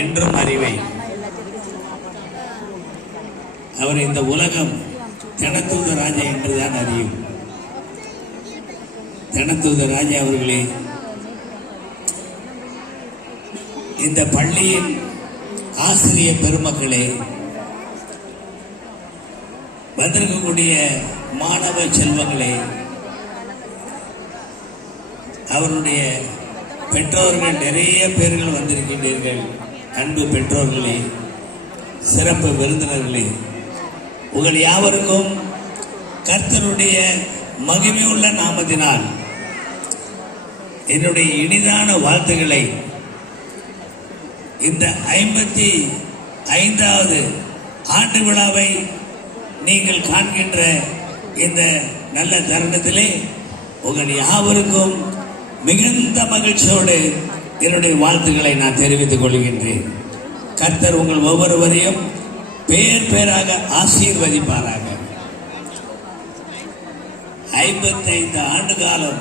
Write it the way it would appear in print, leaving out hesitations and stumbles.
என்றும் அறிவேன். அவர் இந்த உலகம் தினத்தூத ராஜா என்றுதான் அறியும். தினத்தூத ராஜா அவர்களே, இந்த பள்ளியின் ஆசிரியர் பெருமக்களே, வந்திருக்கக்கூடிய மாணவ செல்வங்களே, அவருடைய பெற்றோர்கள் நிறைய பேர்கள் வந்திருக்கின்றீர்கள். அன்பு பெற்றோர்களே, சிறப்பு விருந்தினர்களே, உங்கள் யாவருக்கும் கர்த்தருடைய மகிமையுள்ள நாமத்தினால் என்னுடைய இனிதான வாழ்த்துக்களை இந்த 55வது ஆண்டு விழாவை நீங்கள் காண்கின்ற இந்த நல்ல தருணத்திலே உங்கள் யாவருக்கும் மிகுந்த மகிழ்ச்சியோடு என்னுடைய வாழ்த்துக்களை நான் தெரிவித்துக் கொள்கின்றேன். கர்த்தர் உங்கள் ஒவ்வொருவரையும் பேர் பேராக ஆசீர்வதிப்பாராக. 55 ஆண்டு காலம்